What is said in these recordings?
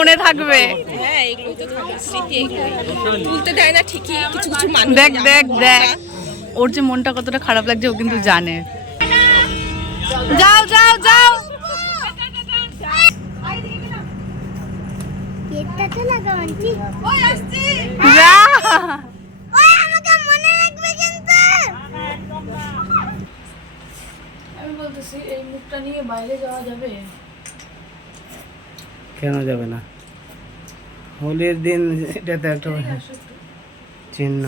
মনে থাকবে। হ্যাঁ এগুলোই তো থাকবে স্মৃতি, এগুলো ভুলতে দেয় না ঠিকই, কিছু কিছু মানুষ দেখ দেখ দেখ ওর যে মনটা কতটা খারাপ লাগছে ও কিন্তু জানে। যাও যাও যাও যা। আমি বলতেছি এই মুখটা নিয়ে বাইরে যাওয়া যাবে? কেন যাবে না? হোলির দিন এটা তো একটা চিহ্ন।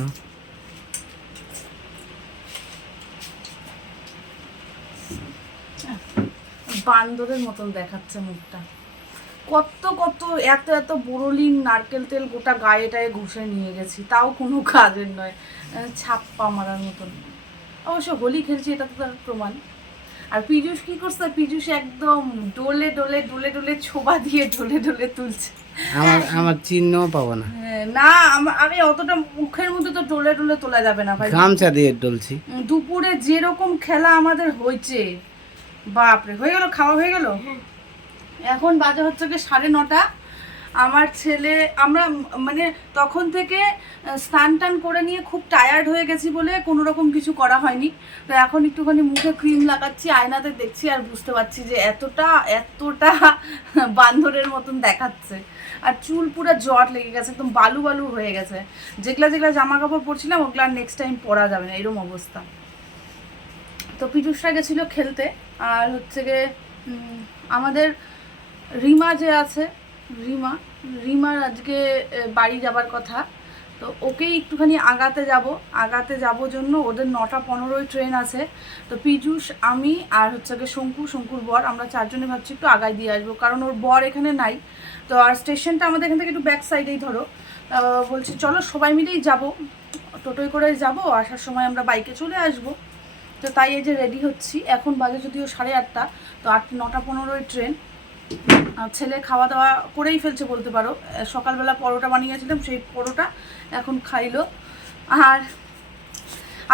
বান্দরের মতন দেখাচ্ছে মুখটা। কত কত এত এত বোরোলিন নারকেল তেল গোটা গায়ে টায়ে ঘষে নিয়ে গেছি, তাও কোনো কাজের নয়, ছাপ্পা মারার মতন। অবশ্য হোলি খেলছি এটা তো তার প্রমাণ। আর পীযূষ কি করছে, পীযূষ একদম ডোলে ডোলে ডোলে ডোলে ছোবা দিয়ে ডোলে ডোলে তুলছে। আমার চিহ্নও পাবো না। না আমি অতটা মুখের মধ্যে তো ডোলে ডোলে তোলা যাবে না ভাই। গামছা দিয়ে ডলছি। দুপুরে যেরকম খেলা আমাদের হয়েছে, বাপরে। হয়ে গেল, খাওয়া হয়ে গেল। এখন বাজে হচ্ছে কি 9:30। আমার ছেলে আমরা মানে তখন থেকে স্নান টান করে নিয়ে খুব টায়ার্ড হয়ে গেছি বলে কোনো রকম কিছু করা হয়নি। তো এখন একটুখানি মুখে ক্রিম লাগাচ্ছি, আয়নাতে দেখছি আর বুঝতে পারছি যে এতটা এতটা বান্দরের মতন দেখাচ্ছে। আর চুল পুরো জট লেগে গেছে, একদম বালু বালু হয়ে গেছে। যেগুলা যেগুলা জামা কাপড় পরছিলাম ওগুলো আর নেক্সট টাইম পরা যাবে না, এরকম অবস্থা। তো পীযূষরা গেছিলো খেলতে। আর হচ্ছে গিয়ে আমাদের রিমা যে আছে, রিমার আজকে বাড়ি যাবার কথা। তো ওকেই একটুখানি আগাতে যাব জন্য ওদের 9:15 ট্রেন আছে। তো পীযূষ, আমি আর হচ্ছে গিয়ে শঙ্কুর বর, আমরা 4 জনে ভাবছি একটু আগায় দিয়ে আসবো, কারণ ওর বর এখানে নাই। তো আর স্টেশনটা আমাদের এখান থেকে একটু ব্যাক সাইডেই ধরো। বলছি চলো সবাই মিলেই যাব, টোটোয় করে যাব, আসার সময় আমরা বাইকে চলে আসবো। তো তাই এই যে রেডি হচ্ছি। এখন বাজে যদিও 8:30, তো 9:15 ট্রেন। ছেলে খাওয়া দাওয়া করেই ফেলছে বলতে পারো। সকালবেলা পরোটা বানিয়েছিলাম, সেই পরোটা এখন খাইলো। আর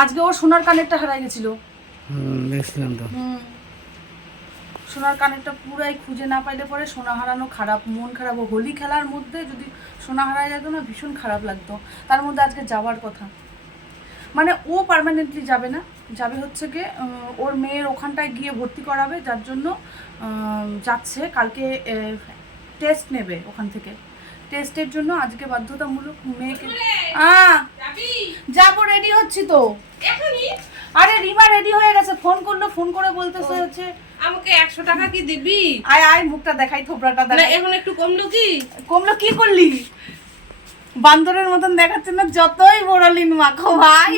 আজকে ওর সোনার কানেরটা হারাই গেছিল। দেখছিলাম তো। সোনার কানেরটা পুরাই খুঁজে না পাইলে পরে সোনা হারানো খারাপ, মন খারাপ। হোলি খেলার মধ্যে যদি সোনা হারায় যেত না, ভীষণ খারাপ লাগতো। তার মধ্যে আজকে যাওয়ার কথা, মানে ও পার্মানেন্টলি যাবে না, যাবে হচ্ছে গিয়ে ওর মেয়ের ওখানটায় গিয়ে ভর্তি করাবে, যার জন্য যাচ্ছে। কালকে টেস্ট নেবে ওখান থেকে, টেস্টের জন্য আজকে বাধ্যতামূলক মেয়েকে। যাবো, রেডি হচ্ছি তো। আরে রিমা রেডি হয়ে গেছে, ফোন করলো, ফোন করে বলতেছে হচ্ছে আমাকে 100 টাকা কি দিবি? আয় আয়, মুখটা দেখাই, থোবড়াটা দেখাই। এখন একটু কমলো কি? কমলো কি করলি? বান্দরের মতন দেখাচ্ছে না, যতই বড়লিন মাখো ভাই।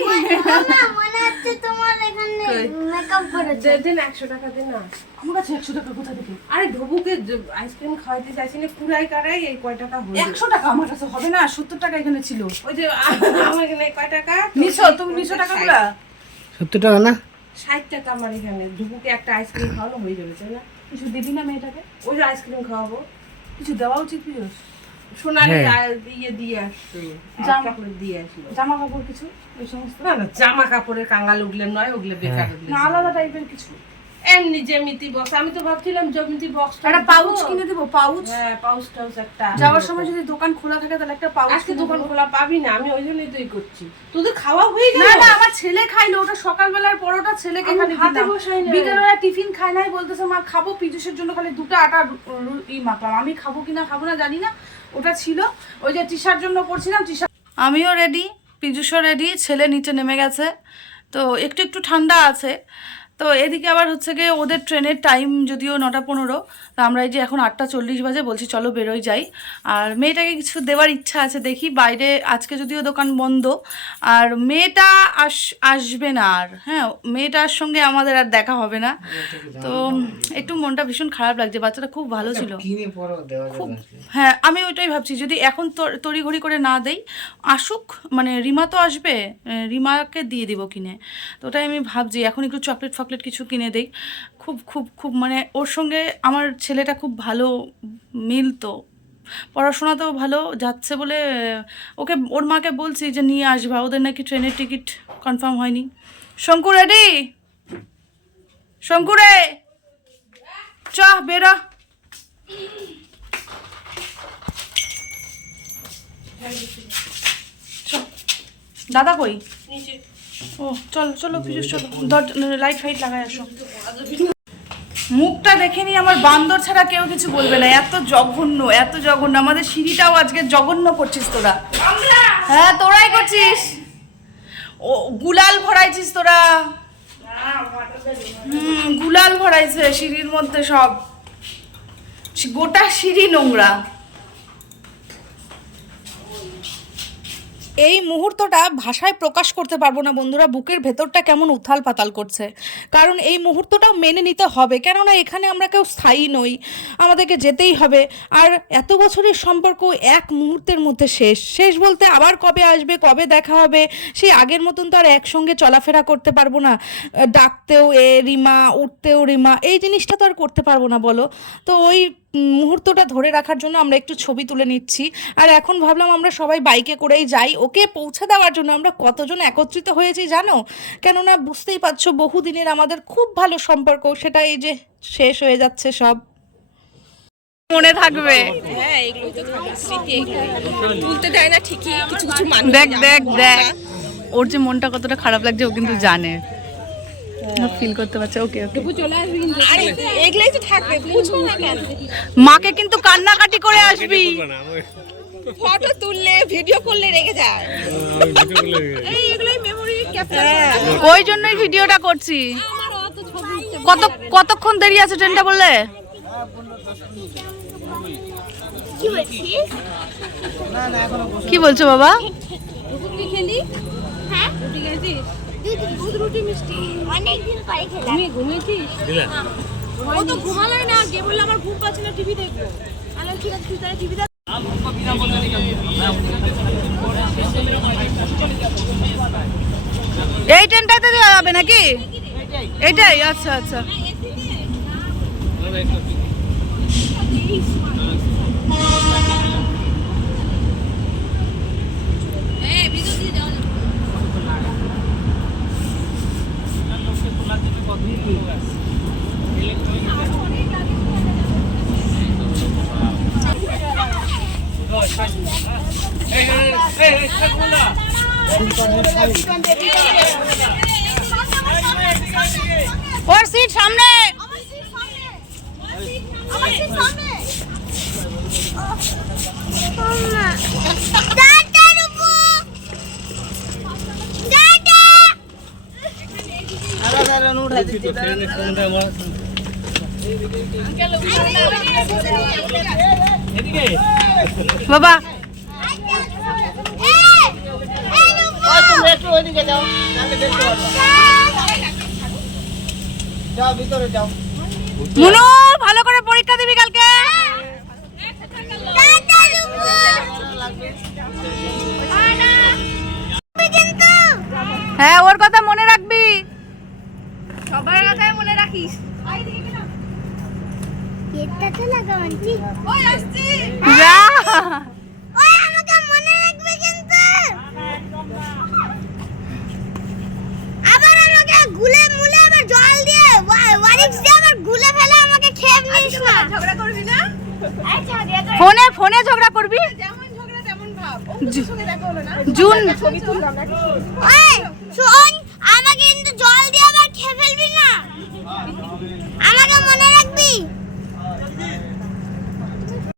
মনে হচ্ছে তোমার এখানে মেকআপ করেছে। দিন 100 টাকা দে না। আমার কাছে 100 টাকা কোথা থেকে? আরে ঢবুকে আইসক্রিম খাওয়াইতে চাইছি না, কুড়াই কারাই এই কয় টাকা হলো? 100 টাকা আমার কাছে হবে না, 70 টাকা এখানে ছিল। ওই যে আমার এখানে কয় টাকা নিছো তুমি? নিছো টাকাগুলা? 70 টাকা না, 60 টাকা আমার এখানে। ঢবুকে একটা আইসক্রিম খাওয়ানো হয়ে যাবে, তাই না? কিছু দিবি না মেয়েটাকে? ওই যে আইসক্রিম খাওয়াবো, কিছু দেওয়া উচিত। পীযূষ সোনালি হ্যাঁ। ইয়ে দিয়ে আসতো, জামা কাপড় দিয়ে আসলো। জামা কাপড় কিছু, এই সমস্ত। না না, জামা কাপড়ের কাঙ্গাল উগলে নয়, ওগুলো বেকার। ওগুলো না, আলাদা টাইপের কিছু। এমনি জ্যামিতি বক্স, আমি তো ভাবছিলাম জ্যামিতি বক্স একটা পাউচ কিনে দিব, পাউচ। হ্যাঁ পাউচ টাউচ একটা। যাওয়ার সময় যদি দোকান খোলা থাকে তাহলে একটা পাউচ। আজকে দোকান খোলা পাবি না, আমি ওই জন্যই তুই করছি। তোদের খাওয়া হয়ে গেল? না না, আমার ছেলে খাইলো, ওটা সকালবেলার পরোটা ছেলেকে আমি খালি ভাতে দিলাম। বসাই নাই। বিকেলবেলা টিফিন খায় নাই, বলতেছে মা খাবো। পীযূষের জন্য খালি 2টা আটা মাখলাম, আমি খাবো কিনা খাবো না জানি না। ওটা ছিল, ওই যে টিশার্ট জন্য করছিলাম। টিশার্ট আমিও রেডি, পীযূষও রেডি, ছেলে নিচে নেমে গেছে। তো একটু একটু ঠান্ডা আছে। তো এদিকে আবার হচ্ছে গিয়ে ওদের ট্রেনের টাইম যদিও 9:15, তো আমরা এই যে এখন 8:40 বাজে, বলছি চলো বেরোই যাই। আর মেয়েটাকে কিছু দেওয়ার ইচ্ছা আছে, দেখি বাইরে। আজকে যদিও দোকান বন্ধ, আর মেয়েটা আসবে না আর। হ্যাঁ, মেয়েটার সঙ্গে আমাদের আর দেখা হবে না। তো একটু মনটা ভীষণ খারাপ লাগছে, বাচ্চাটা খুব ভালো ছিল। খুব, হ্যাঁ আমি ওইটাই ভাবছি, যদি এখন তড়িঘড়ি করে না দেই, আসুক, মানে রিমা তো আসবে, রিমাকে দিয়ে দিব কিনে। তো ওটাই আমি ভাবছি, এখন একটু চকলেট ফকলেট কিছু কিনে দেই। খুব খুব খুব মানে ওর সঙ্গে আমার ছেলেটা খুব ভালো মিলতো, পড়াশোনাতেও ভালো যাচ্ছে বলে ওকে, ওর মাকে বলছি যে নিয়ে আসবা, ওদের নাকি ট্রেনের টিকিট কনফার্ম হয়নি। শঙ্কু রেডি? শঙ্কু রে, চ বেরা। চল। দাদা কই? ও চল চলো পিছু চলো, লাইট ফাইট লাগাই আসো। মুখটা দেখে নি আমার বান্দর ছাড়া কেউ কিছু বলবে না, এত জঘন্য এত জঘন্য। আমাদের সিঁড়িটাও আজকে জঘন্য করছিস তোরা। হ্যাঁ তোরাই করছিস, ও গুলাল ভরাইছিস তোরা। গুলাল ভরাইছে সিঁড়ির মধ্যে, সব গোটা সিঁড়ি নোংরা। এই মুহূর্তটা ভাষায় প্রকাশ করতে পারবো না বন্ধুরা, বুকের ভেতরটা কেমন উথাল পাতাল করছে। কারণ এই মুহূর্তটাও মেনে নিতে হবে, কেননা এখানে আমরা কেউ স্থায়ী নই, আমাদেরকে যেতেই হবে। আর এত বছরের সম্পর্ক এক মুহূর্তের মধ্যে শেষ। শেষ বলতে আবার কবে আসবে, কবে দেখা হবে, সেই আগের মতন তো আর একসঙ্গে চলাফেরা করতে পারবো না। ডাকতেও রিমা, উঠতেও রিমা, এই জিনিসটা তো আর করতে পারবো না বলো। তো ওই মুহূর্তটা ধরে রাখার জন্য আমরা একটু ছবি তুলে নিচ্ছি। আর এখন ভাবলাম আমরা সবাই বাইকে করেই যাই ওকে পৌঁছে দেওয়ার জন্য। আমরা কতজন একত্রিত হয়েছি জানো? কেননা বুঝতেই পারছো বহুদিনের আমাদের খুব ভালো সম্পর্ক, সেটা এই যে শেষ হয়ে যাচ্ছে সব। মনে থাকবে। হ্যাঁ এগুলোই তো থাকার স্মৃতি, এগুলোই তুলতে দেয় না ঠিকই, কিছু কিছু মানুষ দেখ দেখ দেখ ওর যে মনটা কতটা খারাপ লাগছে ও কিন্তু জানে, ফিল করতে পারছে। ওকে ওকে আরে এগুলোই তো থাকবে, বুঝো না কেন? মাকে কিন্তু কান্নাকাটি করে আসবি। ফটো তুললে ভিডিও করলে রেগে যায়, এই এগুলোই মেমোরি ক্যাপচার করা। ওই জন্যই ভিডিওটা করছি। আমার অত ছবি কতক্ষণ দেরি আছে ট্রেনটা বললে? কি বলছিস? কি বলছো বাবা? কি খেলি? হ্যাঁ রুটি খেয়েছিস? দুধ রুটি মিষ্টি অনেকদিন পরে খেলাম। ঘুমিয়েছিস? ও তো ঘুমালোই না, গিয়ে বললো আমার ঘুম পাচ্ছে না, টিভি দেখবো। আলো ঠিক আছে, তুই তাহলে টিভি দেখ। এই ট্রেনটাতে যাবে নাকি? এইটাই? আচ্ছা আচ্ছা। ওর সিট সামনে। বাবা মুনু ভালো করে পরীক্ষা দিবি কালকে। হ্যাঁ ওর কথা মনে রাখবি, সবার কথাই মনে রাখিস। এটাতে লাগাওয়ানছি ওই আসছি। যা ওই আমাকে মনে রাখবে কিন্তু। আবার আমাকে গুলে মুলে আবার জল দিয়ে ওয়ারিক্স দিয়ে আবার গুলে ফেলে আমাকে খেপ নিস না। ঝগড়া করবি না? আচ্ছা ফোনে ফোনে ঝগড়া করবি? যেমন ঝগড়া তেমন ভাব। ওর সঙ্গে দেখা হলো না? জুন ছবি তুললাম না? ওই শোন, আমাকে কিন্তু জল দিয়ে আবার খেয়ে ফেলবি না, আমাকে মনে রাখবি।